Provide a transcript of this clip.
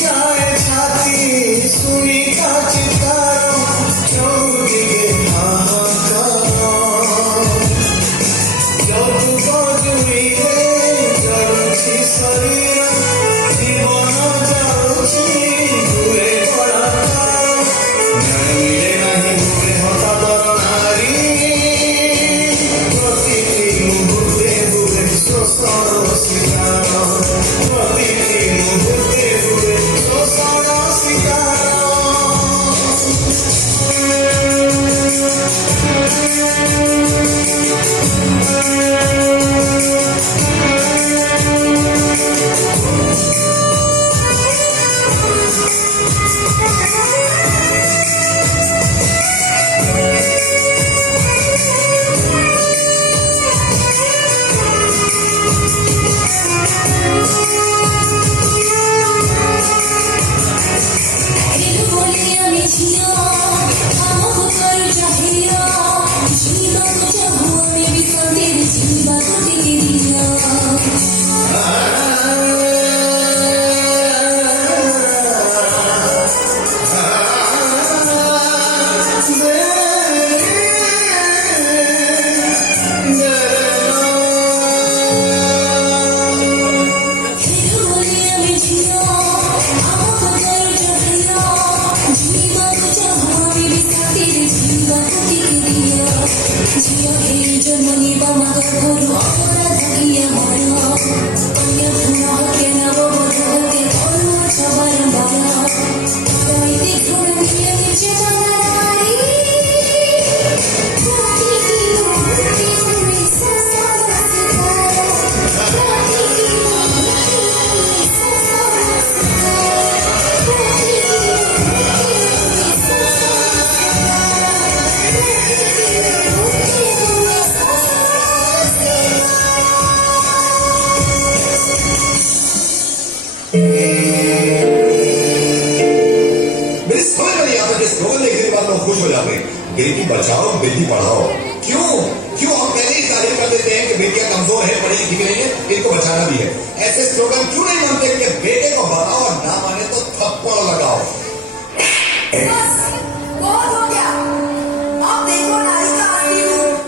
जाए छाती जियो हे जन्मनी बामाको घोरो अपराध किया मरो अन्य भुना के नव बदलते अनु छ बारम्बार दैते घोर मिले नीचे बनारी राती की मूर्ति में संसार सितारा राती की मूर्ति में संसार सितारा राती की मूर्ति में संसार मेरी समझ में नहीं आता कि स्लोगन देखने के बाद लोग खुश हो जाते हैं, बेटी बचाओ बेटी पढ़ाओ। क्यों क्यों हम पहले ही तारीफ कर देते हैं कि बेटियां कमजोर है, पढ़ी लिखी नहीं है, इनको बचाना भी है। ऐसे स्लोगन क्यों नहीं मानते कि बेटे को बताओ और ना माने तो थप्पड़ लगाओ। बस बहुत हो गया। अब देखो नारी का असली रूप।